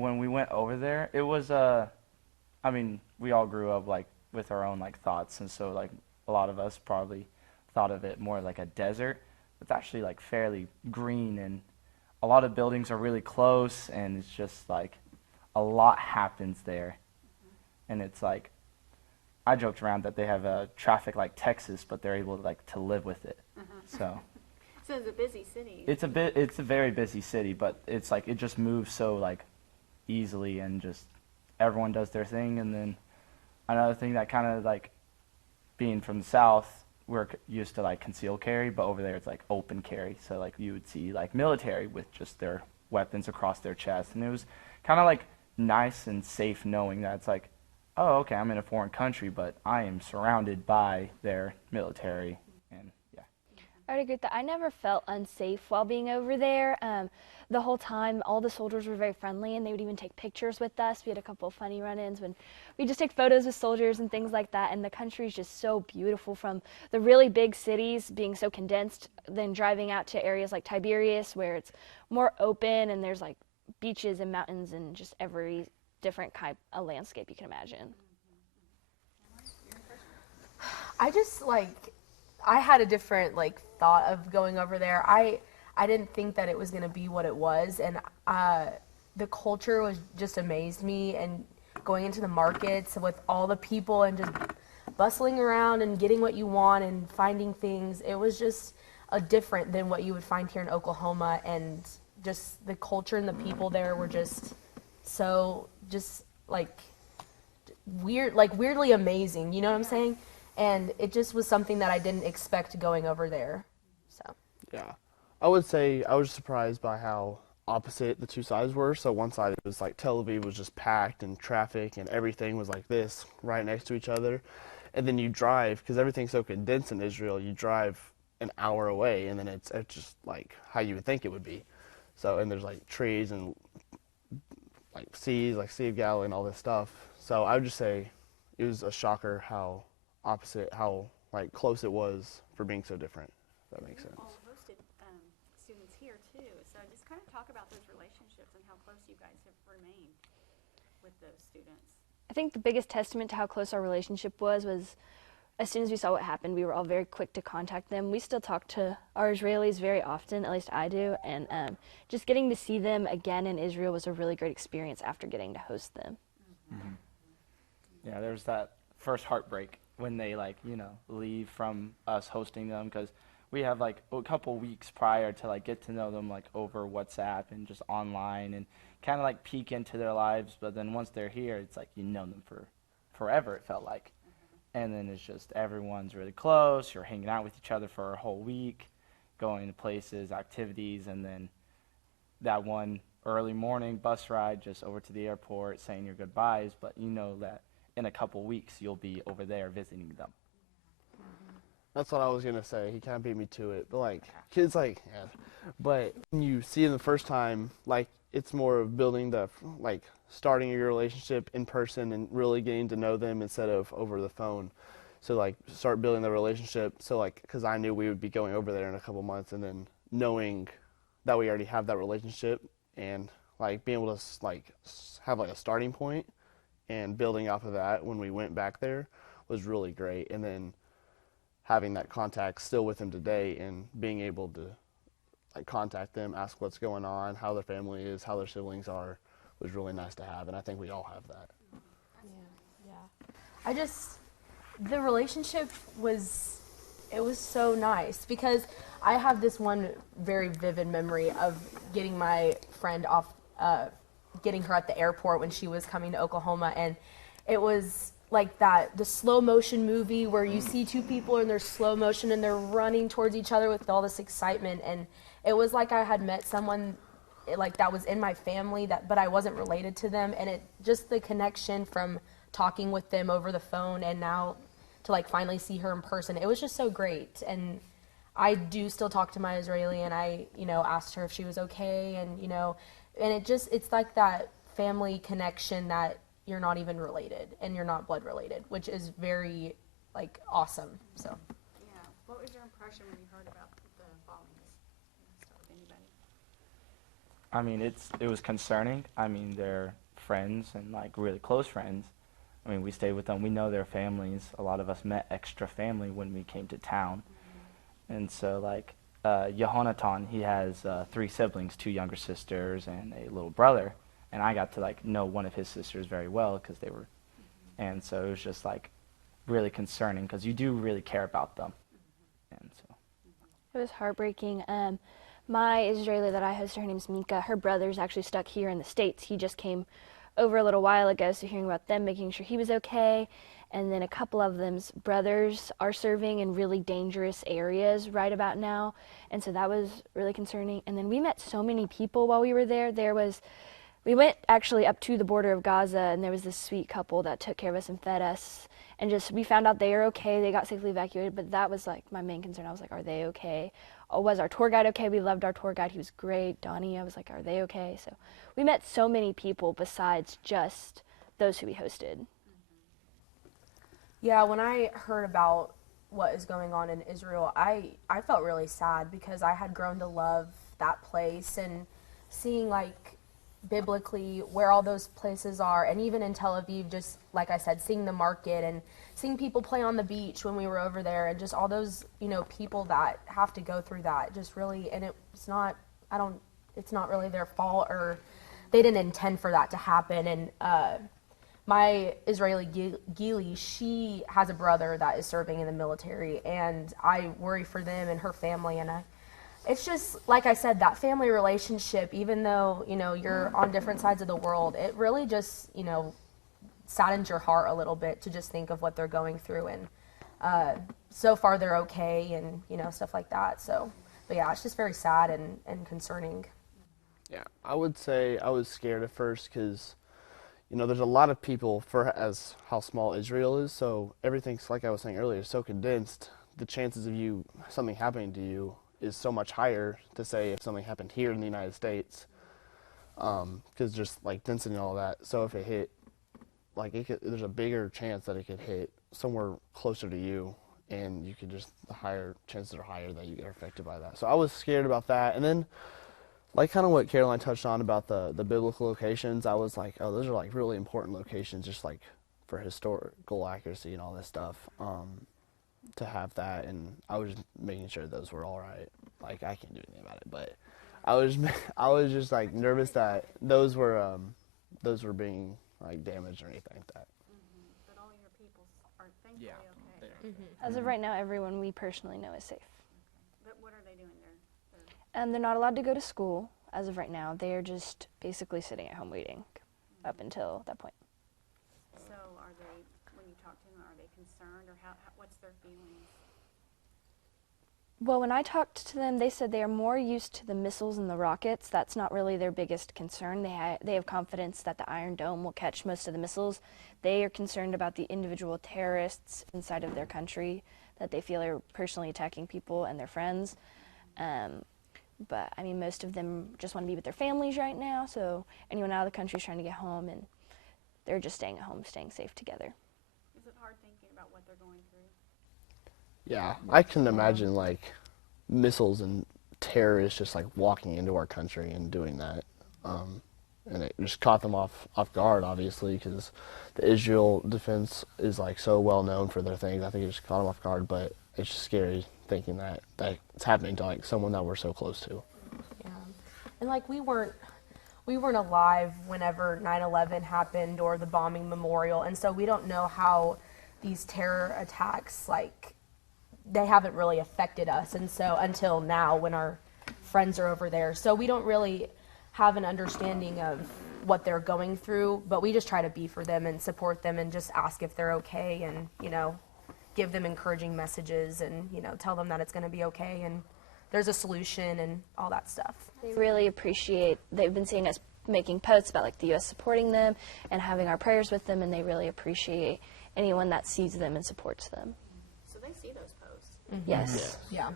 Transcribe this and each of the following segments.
when we went over there, it was I mean, we all grew up like with our own like thoughts, and so like a lot of us probably thought of it more like a desert. It's actually like fairly green, and a lot of buildings are really close, and it's just like a lot happens there, and it's like I joked around that they have traffic like Texas, but they're able to like to live with it. So So it's a busy city. it's a very busy city, but it's like it just moves so like easily, and just everyone does their thing. And then another thing that kind of like being from the South, we're used to like concealed carry, but over there it's like open carry. So like you would see like military with just their weapons across their chest, and it was kind of like nice and safe knowing that it's like, oh, okay, I'm in a foreign country, but I am surrounded by their military, and yeah. I would agree with that. I never felt unsafe while being over there. The whole time, all the soldiers were very friendly, and they would even take pictures with us. We had a couple of funny run-ins when we just take photos with soldiers and things like that. And the country is just so beautiful, from the really big cities being so condensed, then driving out to areas like Tiberias where it's more open and there's like beaches and mountains and just every different kind of landscape you can imagine. I just like, I had a different like thought of going over there. I didn't think that it was going to be what it was, and the culture was just amazed me, and going into the markets with all the people and just bustling around and getting what you want and finding things. It was just a different than what you would find here in Oklahoma, and just the culture and the people there were just so just like weird, like weirdly amazing, you know what I'm saying? And it just was something that I didn't expect going over there. So Yeah. I would say I was surprised by how opposite the two sides were. So one side it was like Tel Aviv was just packed and traffic and everything was like this right next to each other. And then you drive, because everything's so condensed in Israel, you drive an hour away and then it's just like how you would think it would be. So, and there's like trees and like seas, like Sea of Galilee and all this stuff. So I would just say it was a shocker how opposite, how like close it was for being so different, if that makes sense. All hosted students here too, so just kind of talk about those relationships and how close you guys have remained with those students. I think the biggest testament to how close our relationship was as soon as we saw what happened, we were all very quick to contact them. We still talk to our Israelis very often, at least I do, and just getting to see them again in Israel was a really great experience after getting to host them. Mm-hmm. Yeah, there was that first heartbreak when they like, leave from us hosting them, because we have like a couple weeks prior to like get to know them like over WhatsApp and just online and kind of like peek into their lives. But then once they're here, it's like you know them for forever, it felt like. And then it's just everyone's really close. You're hanging out with each other for a whole week, going to places, activities, and then that one early morning bus ride just over to the airport saying your goodbyes. But you know that in a couple weeks you'll be over there visiting them. That's what I was gonna say. He kind of beat me to it, but like kids, like, yeah. But when you see them the first time, like it's more of building the like starting your relationship in person and really getting to know them instead of over the phone. So like start building the relationship. So like, because I knew we would be going over there in a couple months, and then knowing that we already have that relationship and like being able to like have like a starting point and building off of that when we went back there was really great. And then having that contact still with them today and being able to like contact them, ask what's going on, how their family is, how their siblings are, was really nice to have. And I think we all have that. Yeah. The relationship was so nice, because I have this one very vivid memory of getting my friend off, getting her at the airport when she was coming to Oklahoma, and it was like the slow motion movie where you see two people and they're slow motion and they're running towards each other with all this excitement, and it was like I had met someone like that was in my family but I wasn't related to them, and it just the connection from talking with them over the phone and now to like finally see her in person, it was just so great. And I do still talk to my Israeli, and I asked her if she was okay, and and it's like that family connection that you're not even related and you're not blood related, which is very like awesome. So Yeah. What was your impression when you heard about the bombings? Start with anybody. I mean, it was concerning. I mean, they're friends and like really close friends. I mean, we stayed with them. We know their families. A lot of us met extra family when we came to town. And so, like, Yehonatan, he has 3 siblings, 2 younger sisters and a little brother. And I got to, like, know one of his sisters very well because they were, and so it was just, like, really concerning because you do really care about them. And so. It was heartbreaking. My Israeli that I hosted, her name's Mika. Her brother's actually stuck here in the States. He just came over a little while ago, so hearing about them, making sure he was okay. And then a couple of them's brothers are serving in really dangerous areas right about now. And so that was really concerning. And then we met so many people while we were there. We went actually up to the border of Gaza, and there was this sweet couple that took care of us and fed us. And just, we found out they are okay. They got safely evacuated, but that was like my main concern. I was like, are they okay? Was our tour guide okay? We loved our tour guide. He was great. Donnie, I was like, are they okay? So we met so many people besides just those who we hosted. Yeah, when I heard about what is going on in Israel, I felt really sad because I had grown to love that place, and seeing like biblically where all those places are, and even in Tel Aviv, just like I said, seeing the market and seeing people play on the beach when we were over there, and just all those, people that have to go through that, just really, and it's not really their fault, or they didn't intend for that to happen. And my Israeli Gili, she has a brother that is serving in the military, and I worry for them and her family. And it's just, like I said, that family relationship, even though, you're on different sides of the world, it really just, saddens your heart a little bit to just think of what they're going through. And so far they're okay, and, stuff like that. So, but yeah, it's just very sad and concerning. Yeah, I would say I was scared at first because, there's a lot of people as how small Israel is, so everything's, like I was saying earlier, so condensed. The chances of something happening to you is so much higher to say if something happened here in the United States, because just like density and all that. So if it hit, there's a bigger chance that it could hit somewhere closer to you, and the chances are higher that you get affected by that. So I was scared about that. And then, like kind of what Caroline touched on about the biblical locations, I was like, oh, those are like really important locations, just like for historical accuracy and all this stuff, to have that. And I was just making sure those were all right. Like, I can't do anything about it, but I was just like nervous that those were being like damaged or anything like that. But all your people are thankfully okay. As of right now, everyone we personally know is safe. But what are they doing there? They're not allowed to go to school as of right now. They are just basically sitting at home waiting up until that point. So are they, when you talk to them, are they concerned, or what's their feelings? Well, when I talked to them, they said they are more used to the missiles and the rockets. That's not really their biggest concern. They have confidence that the Iron Dome will catch most of the missiles. They are concerned about the individual terrorists inside of their country that they feel are personally attacking people and their friends. But, I mean, most of them just want to be with their families right now, so anyone out of the country is trying to get home, and they're just staying at home, staying safe together. Is it hard thinking about what they're going through? Yeah, I can imagine, like, missiles and terrorists just, like, walking into our country and doing that. And it just caught them off guard, obviously, because the Israel defense is, like, so well known for their things. I think it just caught them off guard, but it's just scary thinking that it's happening to like someone that we're so close to. Yeah, and like we weren't alive whenever 9/11 happened or the bombing memorial, and so we don't know how these terror attacks, like, they haven't really affected us, and so until now when our friends are over there, so we don't really have an understanding of what they're going through, but we just try to be for them and support them and just ask if they're okay, and give them encouraging messages, and tell them that it's going to be okay and there's a solution and all that stuff. They really appreciate, they've been seeing us making posts about like the U.S. supporting them and having our prayers with them, and they really appreciate anyone that sees them and supports them. So they see those posts. Yes. Yeah.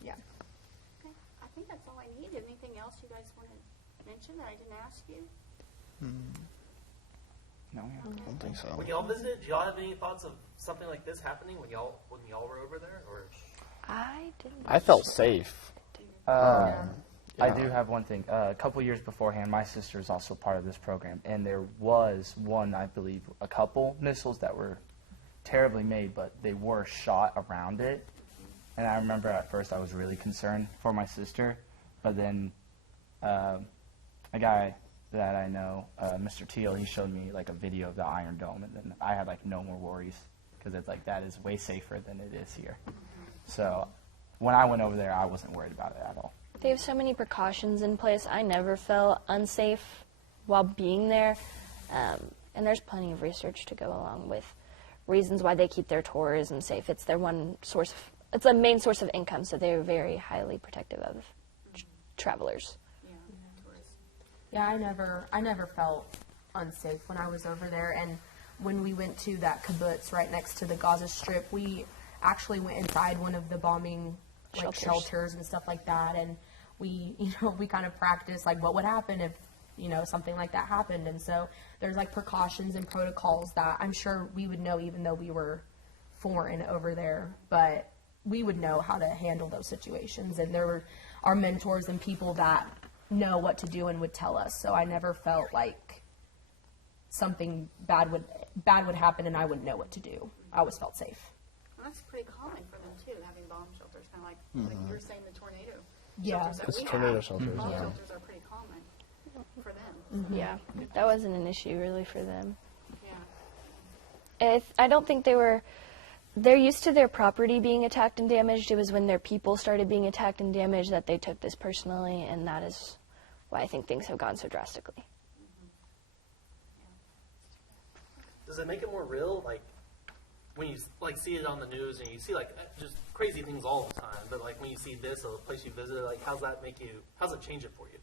Okay, I think that's all I needed. Anything else you guys want to mention that I didn't ask you? No, I don't think so. When y'all visited, do y'all have any thoughts of something like this happening when y'all were over there? Or I didn't. I felt safe. I do have one thing. A couple years beforehand, my sister is also part of this program, and there was one, I believe, a couple missiles that were terribly made, but they were shot around it. And I remember at first I was really concerned for my sister, but then a guy that I know, Mr. Teal, he showed me like a video of the Iron Dome, and then I had like no more worries because it's like that is way safer than it is here. So when I went over there, I wasn't worried about it at all. They have so many precautions in place. I never felt unsafe while being there. And there's plenty of research to go along with reasons why they keep their tourism safe. It's their one source of, it's a main source of income, so they're very highly protective of travelers. Yeah, I never felt unsafe when I was over there. And when we went to that kibbutz right next to the Gaza Strip, we actually went inside one of the bombing shelters and stuff like that. And we, we kind of practiced like what would happen if, something like that happened. And so there's like precautions and protocols that I'm sure we would know even though we were foreign over there, but we would know how to handle those situations. And there were our mentors and people that know what to do and would tell us. So I never felt like something bad would happen and I wouldn't know what to do. I always felt safe. Well, that's pretty common for them too, having bomb shelters, kind of like you were saying the tornado. Yeah, shelters that it's we tornado have. shelters. Bomb Yeah. shelters are pretty common for them. Yeah, that wasn't an issue really for them. Yeah. I don't think they're used to their property being attacked and damaged. It was when their people started being attacked and damaged that they took this personally, and that is why I think things have gone so drastically. Does it make it more real? Like when you like see it on the news and you see like just crazy things all the time, but like when you see this or a place you visited, like how's it change it for you?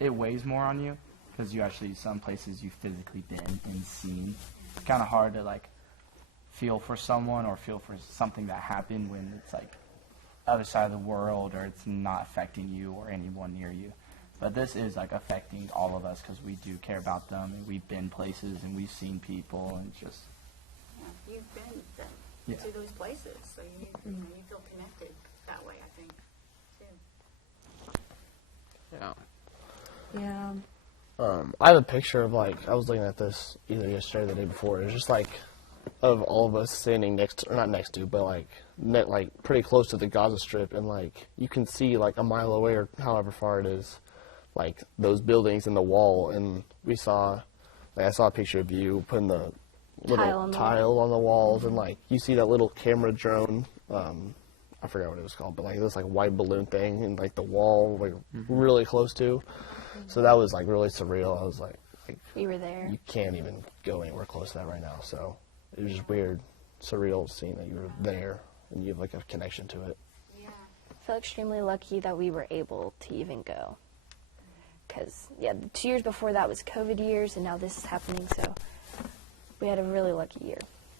It weighs more on you because you actually, some places you've physically been and seen. It's kind of hard to like feel for someone or feel for something that happened when it's like other side of the world or it's not affecting you or anyone near you. But this is like affecting all of us because we do care about them and we've been places and we've seen people and it's just. Yeah, you've been Yeah. to those places, so you feel connected that way, I think, too. Yeah. Yeah. I have a picture of like I was looking at this either yesterday or the day before. It was just like of all of us standing next to, or not next to, but like pretty close to the Gaza Strip, and like you can see like a mile away or however far it is, like those buildings in the wall. And I saw a picture of you putting the little tile on the walls, and like you see that little camera drone. I forgot what it was called, but like this like white balloon thing and like the wall like really close to. So that was like really surreal. I was like We were there. you can't even go anywhere close to that right now. So it was just weird, surreal seeing that you were there and you have like a connection to it. Yeah. I feel extremely lucky that we were able to even go. Because, yeah, the 2 years before that was COVID years, and now this is happening, so we had a really lucky year.